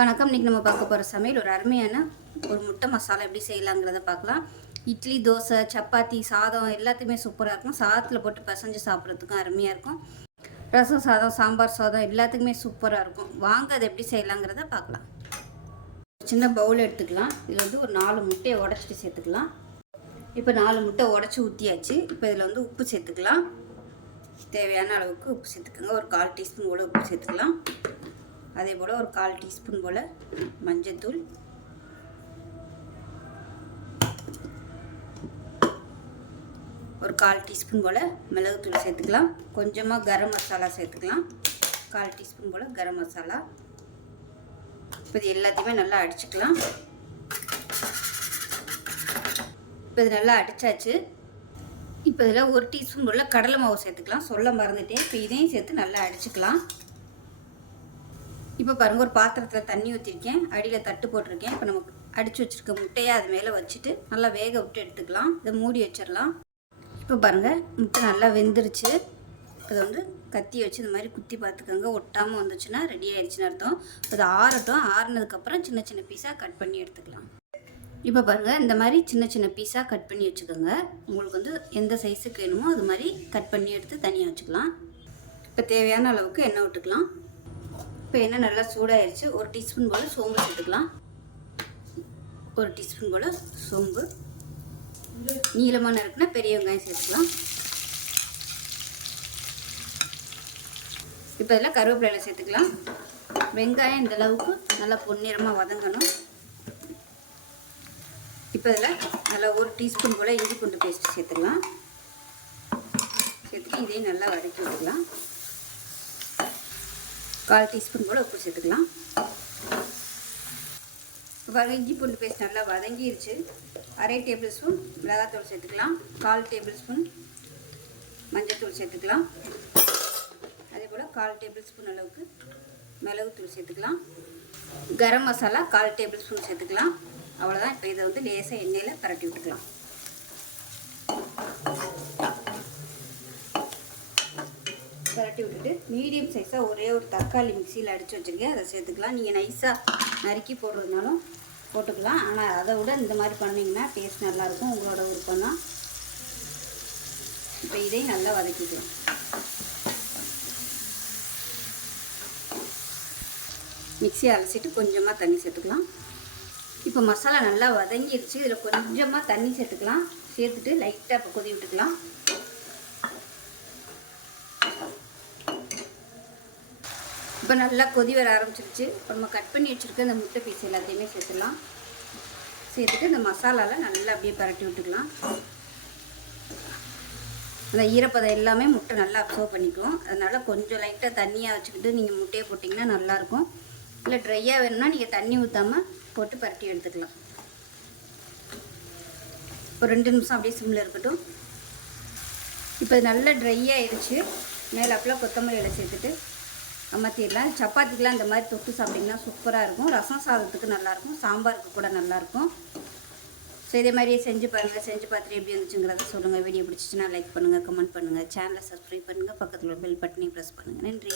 வணக்கம். இன்றைக்கி நம்ம பார்க்க போகிற சமையல் ஒரு அருமையான ஒரு முட்டை மசாலா எப்படி செய்யலாங்கிறத பார்க்கலாம். இட்லி, தோசை, சப்பாத்தி, சாதம் எல்லாத்துக்குமே சூப்பராக இருக்கும். சாதத்தில் போட்டு பிசைஞ்சு சாப்பிட்றதுக்கும் அருமையாக இருக்கும். ரசம் சாதம், சாம்பார் சாதம் எல்லாத்துக்குமே சூப்பராக இருக்கும். வாங்க அதை எப்படி செய்யலாங்கிறத பார்க்கலாம். சின்ன பவுல் எடுத்துக்கலாம். இதில் வந்து ஒரு 4 முட்டையை உடச்சிட்டு சேர்த்துக்கலாம். இப்போ 4 முட்டை உடச்சி ஊற்றியாச்சு. இப்போ இதில் வந்து உப்பு சேர்த்துக்கலாம். தேவையான அளவுக்கு உப்பு சேர்த்துக்கோங்க. ஒரு 1/4 டீஸ்பூன் போல் உப்பு சேர்த்துக்கலாம். அதே போல் ஒரு 1/4 டீஸ்பூன் போல் மஞ்சள்தூள், ஒரு 1/4 டீஸ்பூன் போல் மிளகுத்தூள் சேர்த்துக்கலாம். கொஞ்சமாக கரம் மசாலா சேர்த்துக்கலாம். 1/4 டீஸ்பூன் போல் கரம் மசாலா. இப்போ இது எல்லாத்தையுமே நல்லா அடிச்சுக்கலாம். இப்போ இது நல்லா அடித்தாச்சு. இப்போ இதில் 1 டீஸ்பூன் போல் கடலை மாவு சேர்த்துக்கலாம். சொல்ல மறந்துட்டேன். இப்போ இதையும் சேர்த்து நல்லா அடிச்சுக்கலாம். இப்போ பாருங்கள், ஒரு பாத்திரத்தில் தண்ணி ஊற்றிருக்கேன். அடியில் தட்டு போட்டிருக்கேன். இப்போ நம்ம அடித்து வச்சுருக்க முட்டையை அது மேலே வச்சுட்டு நல்லா வேக விட்டு எடுத்துக்கலாம். இதை மூடி வச்சிடலாம். இப்போ பாருங்கள், முட்டை நல்லா வெந்துருச்சு. இதை வந்து கத்தி வச்சு இந்த மாதிரி குத்தி பார்த்துக்கோங்க. ஒட்டாமல் வந்துச்சுன்னா ரெடி ஆயிடுச்சுன்னு அர்த்தம். அது ஆறட்டும். ஆறுனதுக்கப்புறம் சின்ன சின்ன பீஸாக கட் பண்ணி எடுத்துக்கலாம். இப்போ பாருங்கள், இந்த மாதிரி சின்ன சின்ன பீஸாக கட் பண்ணி வச்சுக்கோங்க. உங்களுக்கு வந்து எந்த சைஸுக்கு வேணுமோ அது மாதிரி கட் பண்ணி எடுத்து தனியாக வச்சுக்கலாம். இப்போ தேவையான அளவுக்கு எண்ணெய் விட்டுக்கலாம். இப்போ எண்ணெய் நல்லா சூடாயிருச்சு. 1 டீஸ்பூன் போல் சோம்பு சேர்த்துக்கலாம். 1 டீஸ்பூன் போல் சோம்பு. நீளமான இருக்குன்னா பெரிய வெங்காயம் சேர்த்துக்கலாம். இப்போ இதில் கருவேப்பிலையில் சேர்த்துக்கலாம். வெங்காயம் இந்த அளவுக்கு நல்லா பொன்னிறமாக வதங்கணும். இப்போ இதில் நல்லா 1 டீஸ்பூன் போல் இஞ்சி பூண்டு பேஸ்ட் சேர்த்துக்கலாம். சேர்த்துட்டு இதையும் நல்லா வதக்கி விட்டுக்கலாம். 1/4 டீஸ்பூன் போல் உப்பு சேர்த்துக்கலாம். இப்போ இஞ்சி பூண்டு பேஸ்ட் நல்லா வதங்கிருச்சு. 1/2 டேபிள் ஸ்பூன் மிளகாத்தூள் சேர்த்துக்கலாம். 1/4 டேபிள் ஸ்பூன் மஞ்சள்தூள் சேர்த்துக்கலாம். அதே போல் 1/4 டேபிள் ஸ்பூன் அளவுக்கு மிளகுத்தூள் சேர்த்துக்கலாம். கரம் மசாலா 1/4 டேபிள் ஸ்பூன் சேர்த்துக்கலாம். அவ்வளோதான். இப்போ இதை வந்து லேசாக எண்ணெயில் பரட்டி விட்டுக்கலாம். பரட்டி விட்டுட்டு மீடியம் சைஸாக ஒரே ஒரு தக்காளி மிக்சியில் அடித்து வச்சுருக்கேன். அதை சேர்த்துக்கலாம். நீங்கள் நைஸாக நறுக்கி போடுறதுனாலும் போட்டுக்கலாம். ஆனால் அதை விட இந்த மாதிரி பண்ணிங்கன்னா டேஸ்ட் நல்லாயிருக்கும். உங்களோட விருப்பம் தான். இப்போ இதையும் நல்லா வதக்கிக்கலாம். மிக்சியை அலசிட்டு கொஞ்சமாக தண்ணி சேர்த்துக்கலாம். இப்போ மசாலா நல்லா வதங்கிடுச்சு. இதில் கொஞ்சமாக தண்ணி சேர்த்துக்கலாம். சேர்த்துட்டு லைட்டாக இப்போ கொதி விட்டுக்கலாம். இப்போ நல்லா கொதி வர ஆரம்பிச்சிருச்சு. இப்போ நம்ம கட் பண்ணி வச்சுருக்க இந்த முட்டை பீஸ் எல்லாத்தையுமே சேர்த்துக்கலாம். சேர்த்துட்டு இந்த மசாலாவில் நல்லா அப்படியே பரட்டி விட்டுக்கலாம். அந்த ஈரப்பதம் எல்லாமே முட்டை நல்லா அப்சர்வ் பண்ணிக்கும். அதனால் கொஞ்சம் லைட்டாக தண்ணியாக வச்சுக்கிட்டு நீங்கள் முட்டையை போட்டிங்கன்னா நல்லாயிருக்கும். இல்லை ட்ரையாக வேணும்னா நீங்கள் தண்ணி ஊற்றாமல் போட்டு பரட்டி எடுத்துக்கலாம். ஒரு 2 நிமிஷம் அப்படியே சிம்மில் இருக்கட்டும். இப்போ இது நல்லா ட்ரை ஆயிடுச்சு. மேலே அப்பெல்லாம் கொத்தமல்லி இலை சேர்த்துட்டு அமர்த்திடலாம். சப்பாத்திக்கெலாம் இந்த மாதிரி தொட்டு சாப்பிட்டிங்கன்னா சூப்பராக இருக்கும். ரசம் சாதத்துக்கு நல்லாயிருக்கும். சாம்பாருக்கு கூட நல்லாயிருக்கும். ஸோ இதே மாதிரியே செஞ்சு பாருங்கள். செஞ்சு பார்த்துட்டு எப்படி இருந்துச்சுங்கிறத சொல்லுங்கள். வீடியோ பிடிச்சிச்சின்னா லைக் பண்ணுங்கள், கமெண்ட் பண்ணுங்கள், சேனலை சப்ஸ்கிரைப் பண்ணுங்கள், பக்கத்தில் பெல் பட்டனையும் ப்ரெஸ் பண்ணுங்கள். நன்றி.